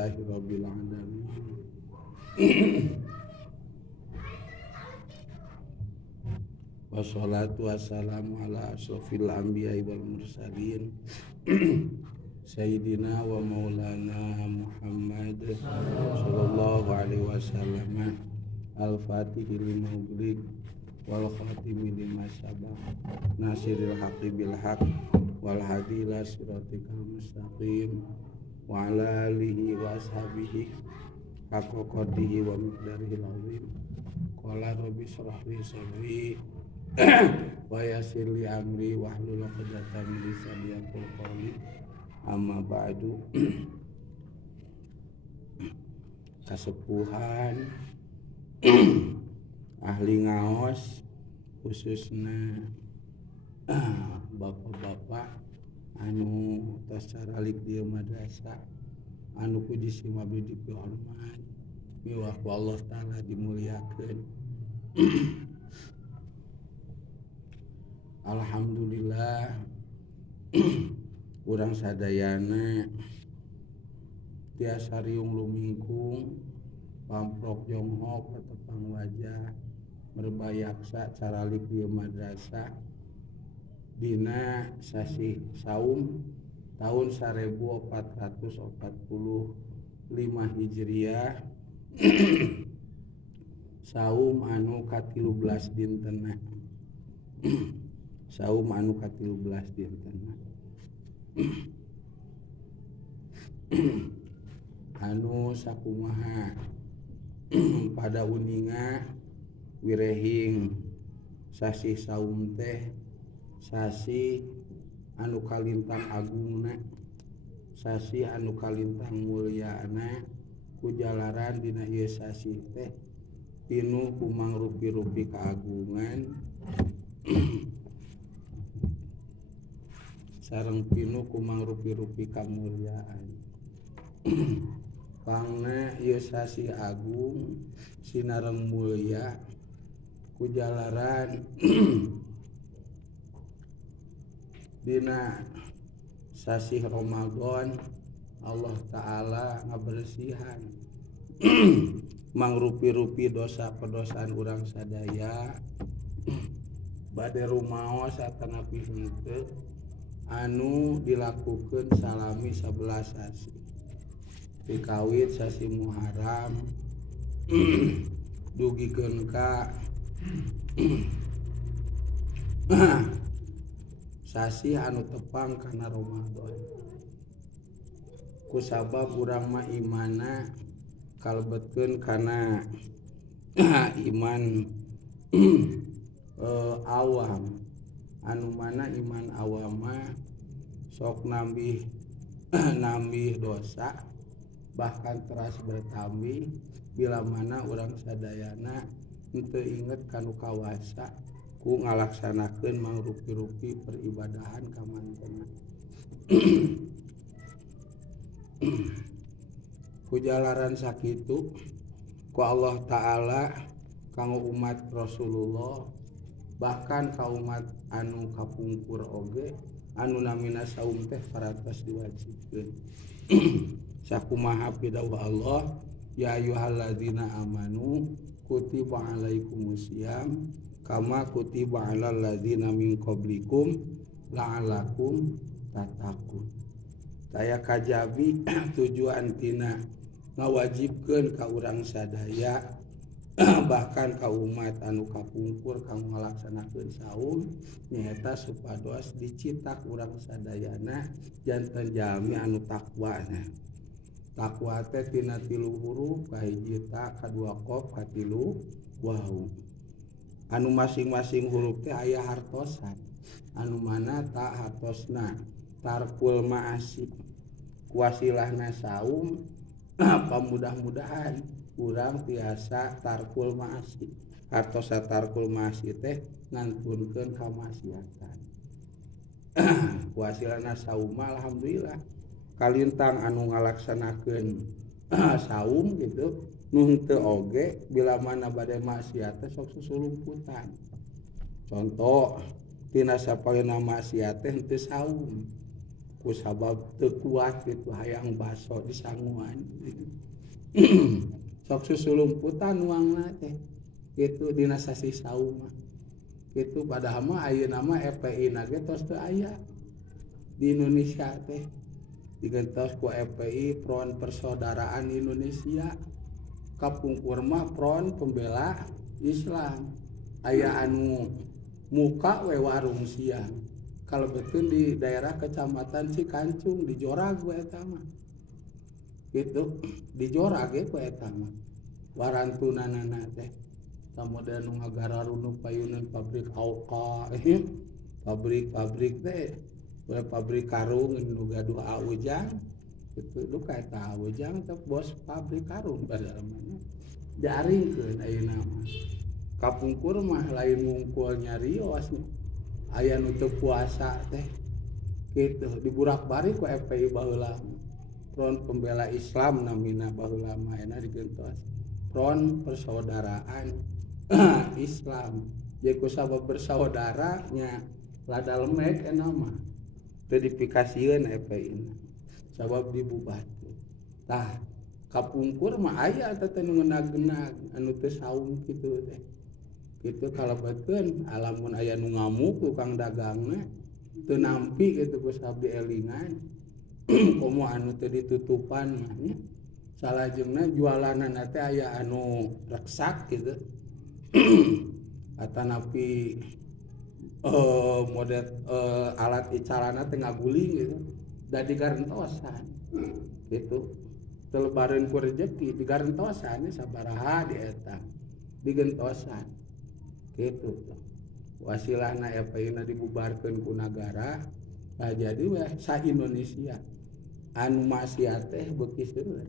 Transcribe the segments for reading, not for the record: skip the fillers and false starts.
Alhamdulillahirabbil alamin. Wassalatu wassalamu ala asrofil anbiya'i wal mursalin Sayyidina wa maulana Muhammad sallallahu alaihi wasallam al-fatihi lima ughliq wal khatimi lima sabaq nasiril haqqi bil haqq wal hadi ila siratikal mustaqim wa ala alihi wa ashabihi haqqa qadrihi wa miqdarihil azim. Qala rabbi shrah li sadri wa yassir li amri wahlul 'uqdatam min lisani yafqahu qawli. Amma ba'du. Kasepuhan ahli ngaos khususna bapak-bapak anu tos caralik di madrasah anu puji simak abdi dihormat miwah ku Allah taala dimuliakeun. Alhamdulillah urang sadayana tiasa riung lumingkung pamprok jonghok patepang wajah merbayaksa caralik di madrasah dina sasi saum tahun 1445 Hijriah saum anu ka-13 dintenna saum anu ka-13 dintenna anu sakumaha pada uninga wirehing sasi saum teh sasi anu kalintang agungna sasi anu kalintang mulyana ku jalaran dina ieu sasi teh pinuh ku mangrupi-rupi kaagungan sareng pinuh ku mangrupi-rupi kamulyaan. Pangna ieu sasi agung sinareng mulya ku jalaran dina sasi Ramadan Allah taala ngabersihan mangrupi-rupi dosa pedosaan urang sadaya bade rumaos satanapi henteu anu dilakukeun salami 11 sasi dikawit sasi Muharram dugikeun ka sasi anu tepang kana Ramadan kusabab urang mah imana kalebetkeun kana iman awam anu mana iman awam sok nambih dosa bahkan teras bertambih bila mana urang sadayana henteu inget kanu kawasa ku ngalaksanakeun mangrupi-rupi peribadahan ka mantena. Ku jalaran sakitu ku Allah taala kanggo umat Rasulullah bahkan ka umat anu kapungkur oge anu namina saum teh paratos diwajibkeun. Sakumaha pidawuh Allah ya ayyuhalladzina amanu kutiba alaikumusiyam kama kutiba alal ladzina min qablikum la'allakum tattaqun. Saya kajabi tujuan tina ngawajibkeun ka urang sadaya bahkan ka umat anu kapungkur kang ngalaksanakeun saum nyaeta supados dicitak urang sadayana janten jalmi anu takwanya. Takwa teh tina 3 huruf kahiji ta kadua qaf katilu waw. Anu masing-masing huruf teh aya hartosan anu mana ta hartosna tarkul ma'asi kuasilahna saum pamudah-mudahan urang tiasa tarkul ma'asi hartosa tarkul ma'asi teh ngantunkeun kamaksiatan. Kuasilahna saum alhamdulillah kalintang anu ngalaksanakeun saum gitu nu henteu oge bila mana bade maksiat teh sok susulumputan. Contoh tina sapalena maksiat teh henteu saum ku sabab teu kuat gitu hayang baso di sanguan sok susulumputan uangna teh gitu dina sasi sauma gitu padahal mah ayeuna mah FPI na ge tos teu aya di Indonesia teh digentos ku FPI Front Persaudaraan Indonesia kapungkur mah Front Pembela Islam aya anu muka we warung siang kalau betul di daerah kecamatan Cikancung di Jorag we eta mah gitu di Jorag ge we eta mah warantunanana teh kemudian nu ngagararunu payunan pabrik auka pabrik teh udah pabrik karung nu gaduh Aujang gitu duka eta Aujang teh bos pabrik karung padahal mah jaringkeun ayeuna mah kapungkur mah lain ngungkul nyarios aya nu teu puasa teh kitu diburak-balik ku FPI baheula Front Pembela Islam namina baheula mah ena digentos Front Persaudaraan Islam jadi ku sabab bersaudara nya lada lemek ena mah teu dipikasieun FPI na sabab dibubarkeun tah kapungkur mah aya teh nu ngeunag-ngeunag anu teu saum kitu teh kitu kalabekeun alamun aya nu ngamuk ku kang dagangna teu nampi kitu ku sabab dielingan komo anu teu ditutupan mah nya salajengna jualanana teh aya anu reksak gitu atanapi model alat icarana teh ngaguling gitu da digarentosan gitu teu lebareun ku rezeki digarentosan sabaraha di eta digentosan gitu wasilahna FPI-na dibubarkeun ku nagara nah jadi we sa Indonesia anu maksiat teh beuki seueur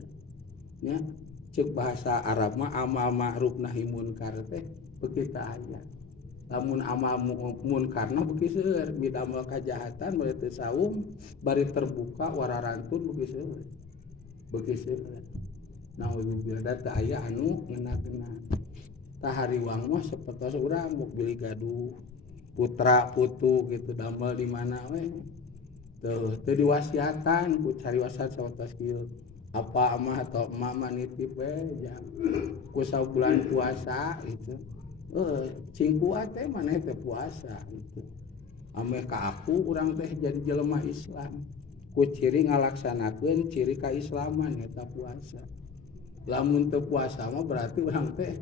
nya ceuk bahasa Arab mah amal ma'ruf nahi munkar teh beuki teu aya lamun amal munkarna beuki seueur midamel kajahatan bari teu saum bari terbuka wararantun beuki seueur naudzubillah teu aya anu ngeunah-ngeunah tah hariwang mah sapertos urang muk bili gaduh putra putu gitu damel di mana we teu diwasiatan ku cariwasan sawatos kieu apa mah atau emak mah nitip we jang ku sabulan puasa gitu cing kuat teh maneh teh puasa gitu ame ka aku urang teh jadi jelema Islam ku ciri ngalaksanakeun ciri kaislaman eta puasa lamun teu puasa mah berarti urang teh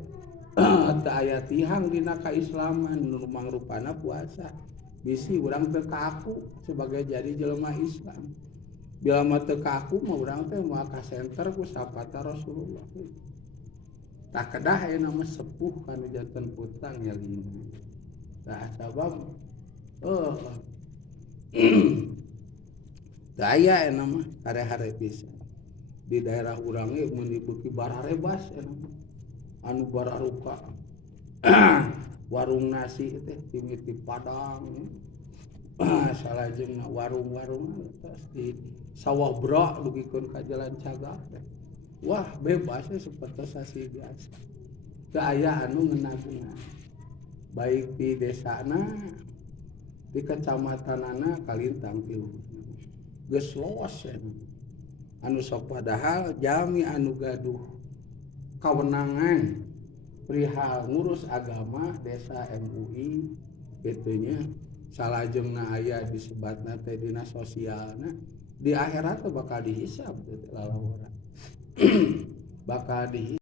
teu aya tihang dina kaislaman nu mangrupana puasa bisi urang teu kaku sebagai jadi jelema Islam bila mah teu kaku mah urang teh moal ka senter ku sapata Rasulullah tak kedah aya nama sepuh kanu janten putang nyaling tah sabab teu aya eta mah hare-hare pisan di daerah urang ge mun dibeuki bararebas eta mah anu bararuka warung nasi teh timiti Padang salajengna warung-warung tos di sawah bra dugikeun ka jalan Cagak teh wah bebas sapertos sasi biasa teu aya anu ngeunah-ngeunah baik di desana di kecamatanana kalintang tilu geus los anu sok padahal jami anu gaduh kawenangan perihal ngurus agama desa MUI gitunya salajengna aya disebatna teh dina sosialna di akhirat teh bakal dihisab teh lalawara bakal dihisab